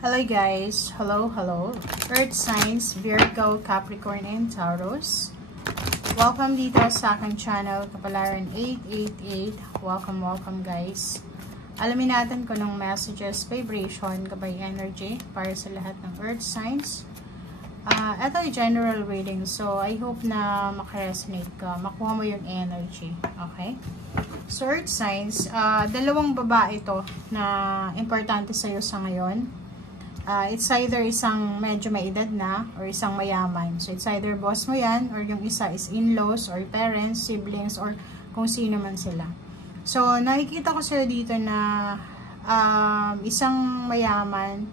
Hello guys, hello. Earth signs, Virgo, Capricorn, and Taurus. Welcome dito sa aking channel, Kapalaran 888. Welcome guys. Alamin natin kung anong messages, vibration, gabay energy para sa lahat ng Earth signs. Ito ay general reading, so I hope na makaresonate ka, makuha mo yung energy, okay? So Earth signs, dalawang babae ito na importante sa'yo sa ngayon. It's either isang medyo may edad na or isang mayaman. So, it's either boss mo yan or yung isa is in-laws or parents, siblings, or kung sino man sila. So, nakikita ko sila dito na isang mayaman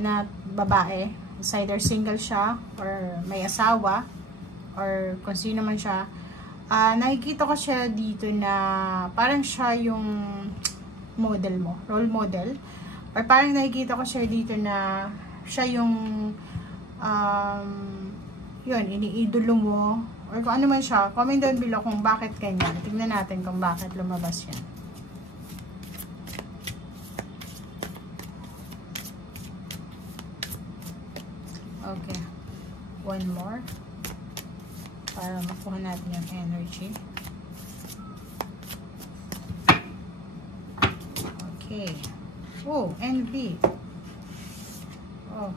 na babae. It's either single siya or may asawa or kung sino man siya. Nakikita ko siya dito na parang siya yung model mo, role model. Or parang nakikita ko siya dito na siya yung yun, iniidolo mo. Or kung ano man siya, comment down below kung bakit ganyan. Tingnan natin kung bakit lumabas yan. Okay. One more. Para makuha natin yung energy. Okay. Oh, NB. Oh.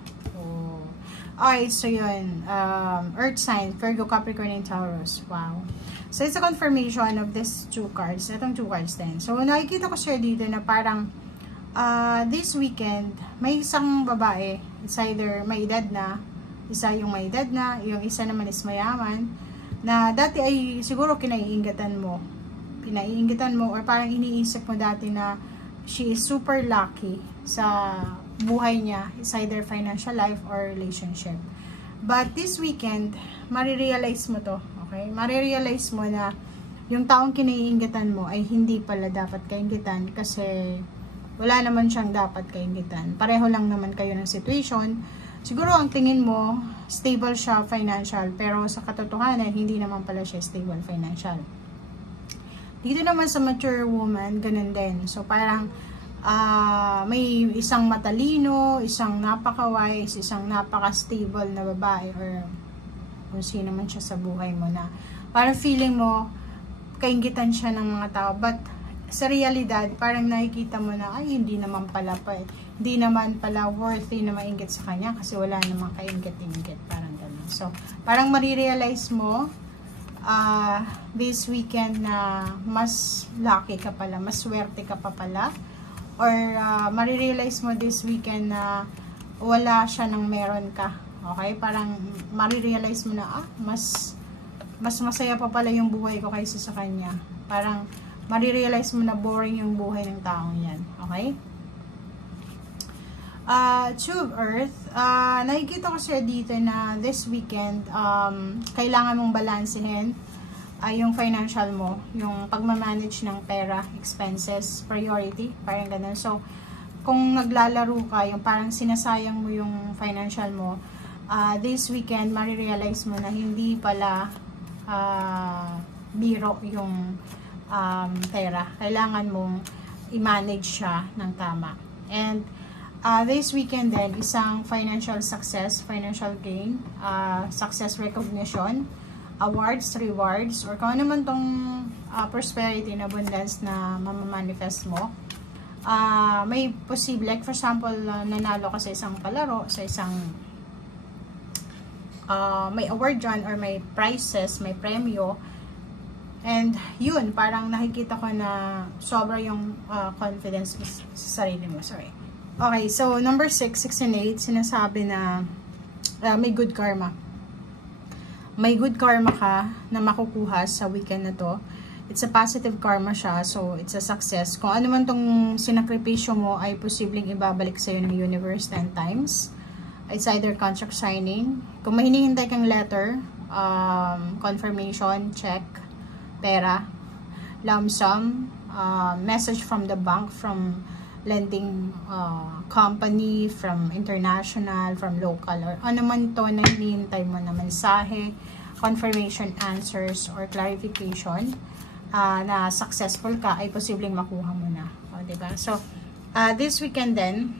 Okay, so yun. Earth sign, Virgo, Capricorn, and Taurus. Wow. So, it's a confirmation of these two cards. Itong two cards din. So, nakikita ko siya dito na parang this weekend, may isang babae. It's either may edad na, isa yung may edad na, yung isa naman is mayaman, na dati ay siguro kinaiingatan mo. Or parang iniisip mo dati na she is super lucky sa buhay niya. It's either financial life or relationship. But this weekend, marirealize mo to. Okay? Marirealize mo na yung taong kinaiingitan mo ay hindi pala dapat kaingitan kasi wala naman siyang dapat kaingitan. Pareho lang naman kayo ng situation. Siguro ang tingin mo, stable siya financial, pero sa katotohanan, hindi naman pala siya stable financial. Dito naman sa mature woman, ganun din. So, parang may isang matalino, isang napaka-wise, isang napaka-stable na babae or kung sino man siya sa buhay mo na parang feeling mo, kaingitan siya ng mga tao. But, sa realidad, parang nakikita mo na, ay, hindi naman pala hindi naman pala worthy na mainggit sa kanya kasi wala namang kainggit-inggit. Parang ganun. So, parang marirealize mo, this weekend na mas lucky ka pala, mas swerte ka pa pala, or marirealize mo this weekend na wala siya nang meron ka, okay? Parang marirealize mo na, mas masaya pa pala yung buhay ko kaysa sa kanya. Parang marirealize mo na boring yung buhay ng taong yan, okay? Two of Earth, nakikita ko siya dito na this weekend, kailangan mong balansehin yung financial mo, yung pagmamanage ng pera, expenses, priority, parang ganun. So, kung naglalaro ka, yung parang sinasayang mo yung financial mo, this weekend, marirealize mo na hindi pala biro yung pera. Kailangan mong i-manage siya ng tama. And, this weekend din, isang financial success, financial gain, success recognition, awards, rewards, or kung ano man tong prosperity and abundance na mamamanifest mo. May posible, like for example, nanalo ka sa isang palaro, sa isang may award dyan, or may prizes, may premyo. And yun, parang nakikita ko na sobra yung confidence sa sarili mo. Sorry. Okay, so number 6, 6 and 8, sinasabi na may good karma. May good karma ka na makukuha sa weekend na to. It's a positive karma siya, so it's a success. Kung ano man tong sinakripisyo mo ay posibleng ibabalik sa'yo ng universe 10 times. It's either contract signing. Kung may hinihintay kang letter, confirmation, check, pera, lump sum, message from the bank, from lending company, from international, from local, or ano man to na hinihintay mo na mensahe, confirmation answers, or clarification na successful ka, ay posibleng makuha mo na. O, diba? So, this weekend then,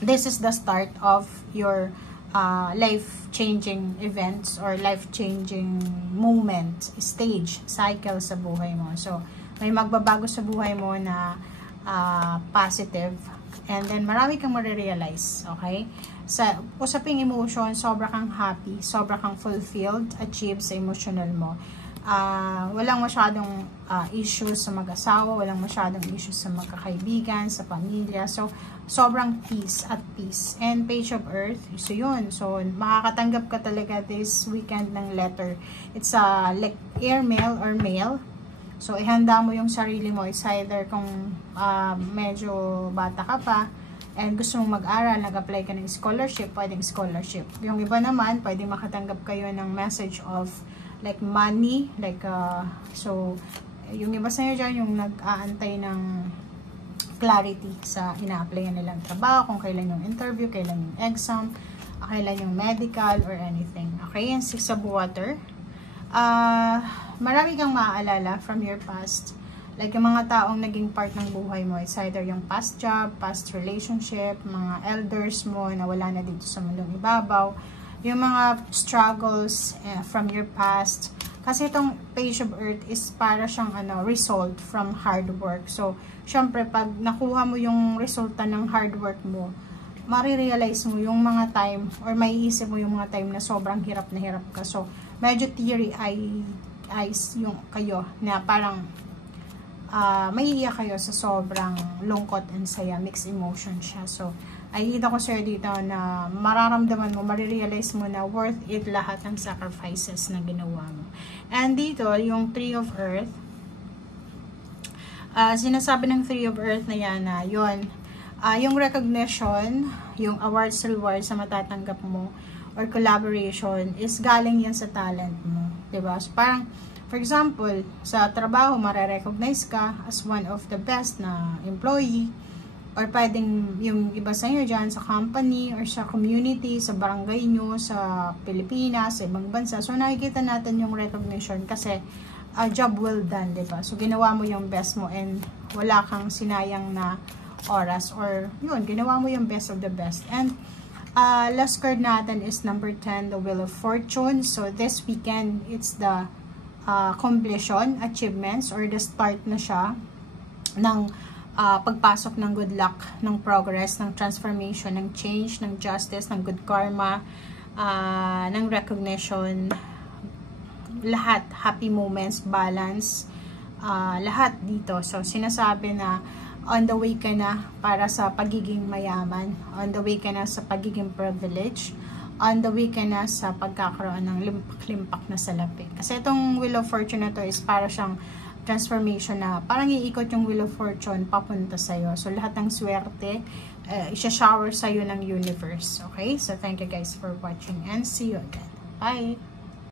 this is the start of your life-changing events or life-changing moment, stage, cycle sa buhay mo. So, may magbabago sa buhay mo na positive, and then marami kang marirealize, okay? Sa usaping emotion, sobra kang happy, sobra kang fulfilled, achieved sa emotional mo. Walang masyadong issues sa mag-asawa, walang masyadong issues sa magkakaibigan, sa pamilya. So, sobrang peace at peace. And Page of Earth, so yun. So, makakatanggap ka talaga this weekend ng letter. It's like airmail or mail. So, ihanda mo yung sarili mo. It's either kung medyo bata ka pa and gusto mong mag-aral, nag-apply ka ng scholarship, pwedeng scholarship. Yung iba naman, pwedeng makatanggap kayo ng message of like money, like, so, yung iba sa inyo dyan, yung nag-aantay ng clarity sa ina-applyan nilang trabaho, kung kailan yung interview, kailan yung exam, kailan yung medical or anything. Okay, and 6 of water. Marami kang maaalala from your past. Like yung mga taong naging part ng buhay mo. It's either yung past job, past relationship, mga elders mo na wala na dito sa mundong ibabaw. Yung mga struggles from your past. Kasi itong Page of Earth is para siyang result from hard work. So, syempre, pag nakuha mo yung resulta ng hard work mo, marirealize mo yung mga time or maiisip mo yung mga time na sobrang hirap na hirap ka. So, medyo teary eyes yung kayo na parang maiiyak kayo sa sobrang lungkot and saya. Mixed emotion siya. So, nakikita ko sa'yo dito na mararamdaman mo, marirealize mo na worth it lahat ng sacrifices na ginawa mo. And dito, yung 3 of Earth, sinasabi ng 3 of Earth na yan na yun, yung recognition, yung awards, rewards sa matatanggap mo, or collaboration, is galing yan sa talent mo. Diba? So, parang, for example, sa trabaho, mare-recognize ka as one of the best na employee, or pwedeng yung iba sa inyo dyan, sa company, or sa community, sa barangay nyo, sa Pilipinas, sa ibang bansa. So, nakikita natin yung recognition kasi job well done, diba? So, ginawa mo yung best mo and wala kang sinayang na oras, or yun, ginawa mo yung best of the best. And last card natin is number 10, the Wheel of Fortune. So, this weekend, it's the completion, achievements, or the start na siya ng pagpasok ng good luck, ng progress, ng transformation, ng change, ng justice, ng good karma, ng recognition, lahat, happy moments, balance, lahat dito. So, sinasabi na on the way ka na para sa pagiging mayaman, on the way ka na sa pagiging privilege, on the way ka na sa pagkakaroon ng limpak-limpak na salapi. Kasi itong Wheel of Fortune na to is para siyang transformation na parang iikot yung Wheel of Fortune papunta sa'yo. So, lahat ng swerte, isa-shower sa'yo ng universe. Okay? So, thank you guys for watching and see you again. Bye!